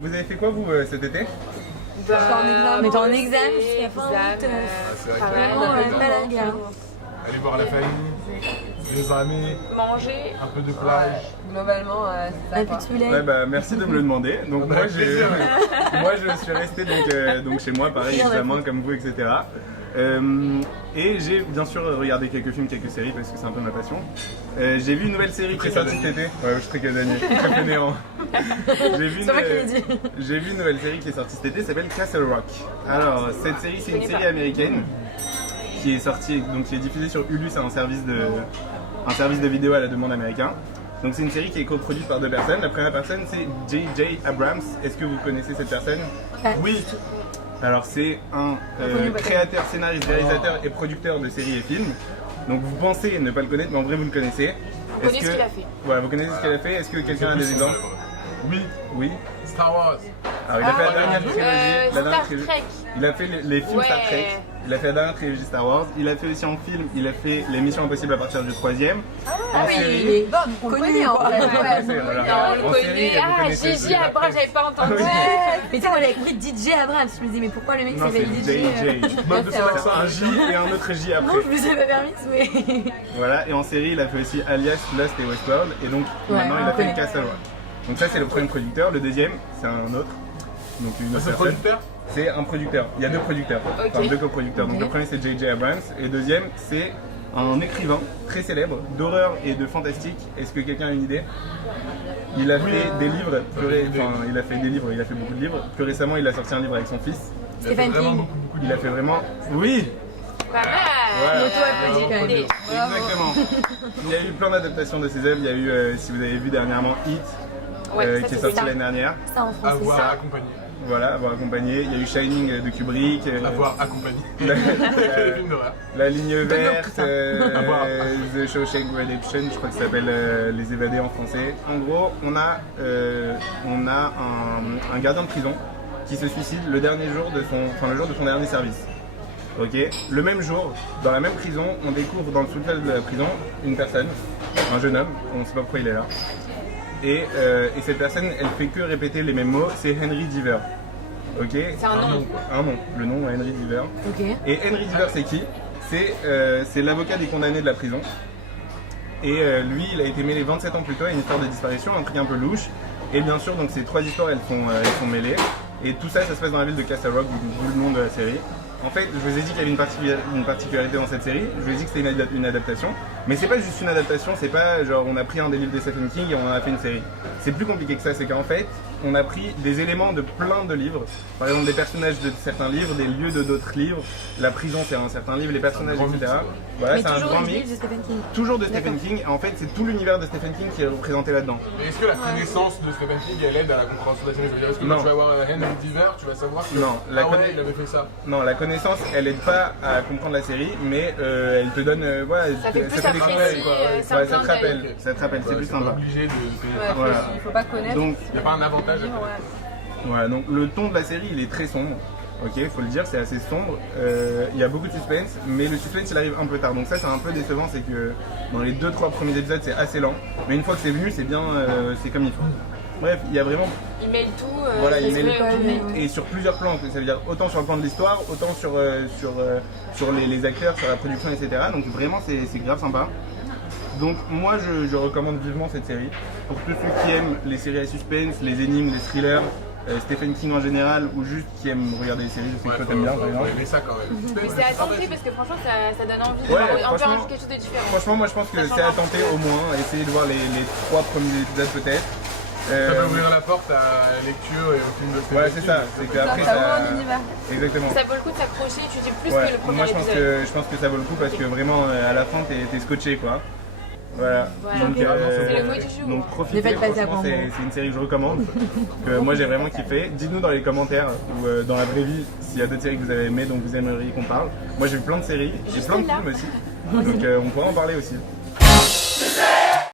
Vous avez fait quoi vous cet été? J'étais en examen. Mais t'es en examen jusqu'à fin août. C'est vrai Vraiment, pas la guerre. aller voir la famille, les amis, Manger. un peu de plage. Globalement, c'est ça. Un peu de soleil. Ouais, bah, merci de me le demander. Donc moi, Avec plaisir. moi je suis resté donc chez moi, pareil, examen comme vous, etc. Et j'ai bien sûr regardé quelques films, quelques séries parce que c'est un peu ma passion. J'ai vu une nouvelle série qui est sortie cet été. Ouais, je suis très casanier, très fainéant. C'est moi qui l'ai dit. J'ai vu une nouvelle série qui est sortie cet été, ça s'appelle Castle Rock. Alors cette série, c'est une série américaine qui est sortie, donc qui est diffusée sur Hulu, c'est un service de vidéo à la demande américain. Donc c'est une série qui est coproduite par deux personnes. La première personne c'est J.J. Abrams. Est-ce que vous connaissez cette personne? Oui. Alors c'est un créateur, scénariste, réalisateur et producteur de séries et films. Donc vous pensez ne pas le connaître, mais en vrai vous le connaissez. Vous connaissez ce qu'il a fait. Voilà, vous connaissez ce qu'il a fait. Est-ce que quelqu'un a des exemples? Oui. Oui. Star Wars. Alors il a fait la dernière trilogie. Star Trek. Il a fait les films Ouais. Star Trek. Il a fait la dernière trilogie Star Wars. Il a fait aussi en film, il a fait les Missions Impossibles à partir du 3e. En série. Il est connu en fait. Ouais, voilà. On le En série, connaît. vous connaissez Gigi aussi. Abrams, j'avais pas entendu. Mais tu sais, moi j'avais écouté DJ Abrams. Je me disais, mais pourquoi le mec Non, s'appelle c'est DJ J.J. Mode de son accent. Un J et un autre J après. Non, je me suis pas permis, mais. Voilà, et en série, il a fait aussi Alias, Lost et Westworld, et donc maintenant il a fait Castle Rock. Donc ça c'est le premier producteur, le deuxième c'est un autre, donc une autre C'est le personne. producteur. C'est un producteur, il y a deux producteurs, enfin deux coproducteurs. Donc le premier c'est J.J. Abrams, et le deuxième c'est un écrivain très célèbre d'horreur et de fantastique. Est-ce que quelqu'un a une idée? Il a fait des livres, il a fait des livres, il a fait beaucoup de livres. Plus récemment il a sorti un livre avec son fils. Stephen King. Il a fait vraiment... Oui. Pas mal. Voilà. Auto-applaudit quand même. Exactement. Il y a eu plein d'adaptations de ses œuvres. Il y a eu, si vous avez vu dernièrement, Hit, Ouais, ça, qui est c'est sorti ça. l'année dernière. Ça en français. Avoir accompagné. Voilà, avoir accompagné. Il y a eu Shining de Kubrick. Avoir accompagné. La, Les films d'horreur. la ligne verte, Avoir. The Shawshank Redemption, je crois que ça s'appelle Les Évadés en français. En gros, on a un gardien de prison qui se suicide le dernier jour de le jour de son dernier service. Ok. Le même jour, dans la même prison, on découvre dans le sous-sol de la prison une personne, un jeune homme, on ne sait pas pourquoi il est là. Et cette personne, elle fait que répéter les mêmes mots, c'est Henry Deaver. Ok. C'est un nom. Un nom, le nom Henry Deaver. Ok. Et Henry Deaver, c'est qui? C'est l'avocat des condamnés de la prison. Et lui, il a été mêlé 27 ans plus tôt à une histoire de disparition, un truc un peu louche. Et bien sûr, donc ces trois histoires, elles sont mêlées. Et tout ça, ça se passe dans la ville de Castle Rock, d'où le nom de la série. En fait, je vous ai dit qu'il y avait une particularité dans cette série. Je vous ai dit que c'était une adaptation. Mais c'est pas juste une adaptation, c'est pas genre on a pris un des livres de Stephen King et on en a fait une série. C'est plus compliqué que ça, c'est qu'en fait, on a pris des éléments de plein de livres. Par exemple, des personnages de certains livres, des lieux de d'autres livres. La prison, c'est un certain livre, les personnages, etc. Voilà, Mais c'est un toujours grand une livre mix. de Stephen King. Toujours de Stephen King. En fait, c'est tout l'univers de Stephen King qui est représenté là-dedans. Mais est-ce que la connaissance de Stephen King elle aide à la compréhension de la série? C'est-à-dire, est-ce que Non. quand tu vas voir Henry Deaver, tu vas savoir que Non, la ouais, conna- il avait fait ça. Non, la connaissance, elle aide pas à comprendre la série, mais elle te donne, voilà, Ça fait plus des clins apprécier, d'œil, quoi. c'est un Ouais, ça te clin d'œil. rappelle, ça te rappelle, c'est plus pas sympa. obligé de. Voilà. Il faut pas connaître. Donc, Il n'y a pas un avantage à connaître. voilà, donc le ton de la série, il est très sombre. Ok, faut le dire, c'est assez sombre. Il y a beaucoup de suspense, mais le suspense il arrive un peu tard. Donc ça, c'est un peu décevant, c'est que dans les 2-3 premiers épisodes, c'est assez lent. Mais une fois que c'est venu, c'est bien, c'est comme il faut. Bref, il y a vraiment, Il mêle tout. voilà, il il met se- et sur plusieurs plans. Ça veut dire autant sur le plan de l'histoire, autant sur les acteurs, sur la production, etc. Donc vraiment, c'est grave sympa. Donc moi, je recommande vivement cette série pour tous ceux qui aiment les séries à suspense, les énigmes, les thrillers. Stephen King en général, ou juste qui aiment regarder les séries, je sais que toi t'aimes bien par exemple. Faut aimer ça quand même. Mais c'est à tenter parce que franchement, ça donne envie de Ouais, voir un peu franchement- quelque chose de différent. Franchement, moi je pense que c'est à tenter au moins, essayer de voir les 3 premiers épisodes peut-être. Ça peut ouvrir la porte à la lecture et au film de Stephen Ouais, King. c'est ça, c'est qu'après Ça ouvre un univers. Exactement. Ça vaut le coup de s'accrocher, tu dis plus Ouais, que le premier moi je épisode. pense que ça vaut le coup parce que vraiment à la fin t'es scotché quoi. Voilà. Voilà. Donc, C'est le mot du jour. donc profitez, Ne faites pas ça franchement pour moi. c'est une série que je recommande. Que moi j'ai vraiment kiffé. Dites-nous dans les commentaires ou dans la vraie vie s'il y a d'autres séries que vous avez aimées dont vous aimeriez qu'on parle. Moi j'ai vu plein de séries, j'ai Juste plein de là. films aussi. Donc on pourra en parler aussi.